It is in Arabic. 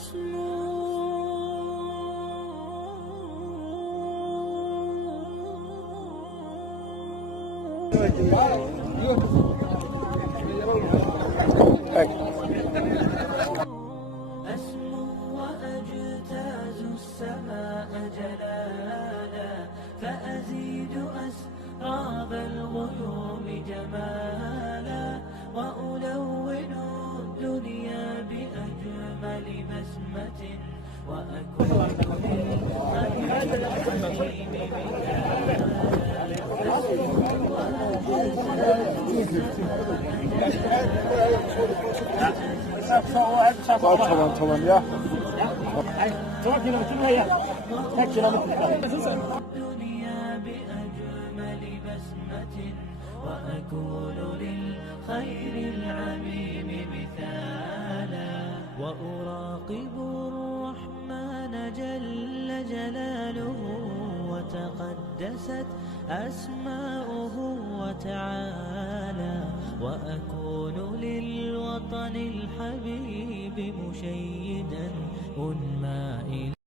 أسمو وأجتاز السماء جلالا، فأزيد أسراب الغيوم جمالا، وألون الدنيا بأجمل بسمة، وأكون Tamam ya. الدنيا بأجمل بسمة، وأكون للخير العميم مثالا، وأراقب الرحمن جل جلاله، وتقدست أسماؤه وتعالى، وأكون للوطن الحبيب مشيدا أنمى إليه.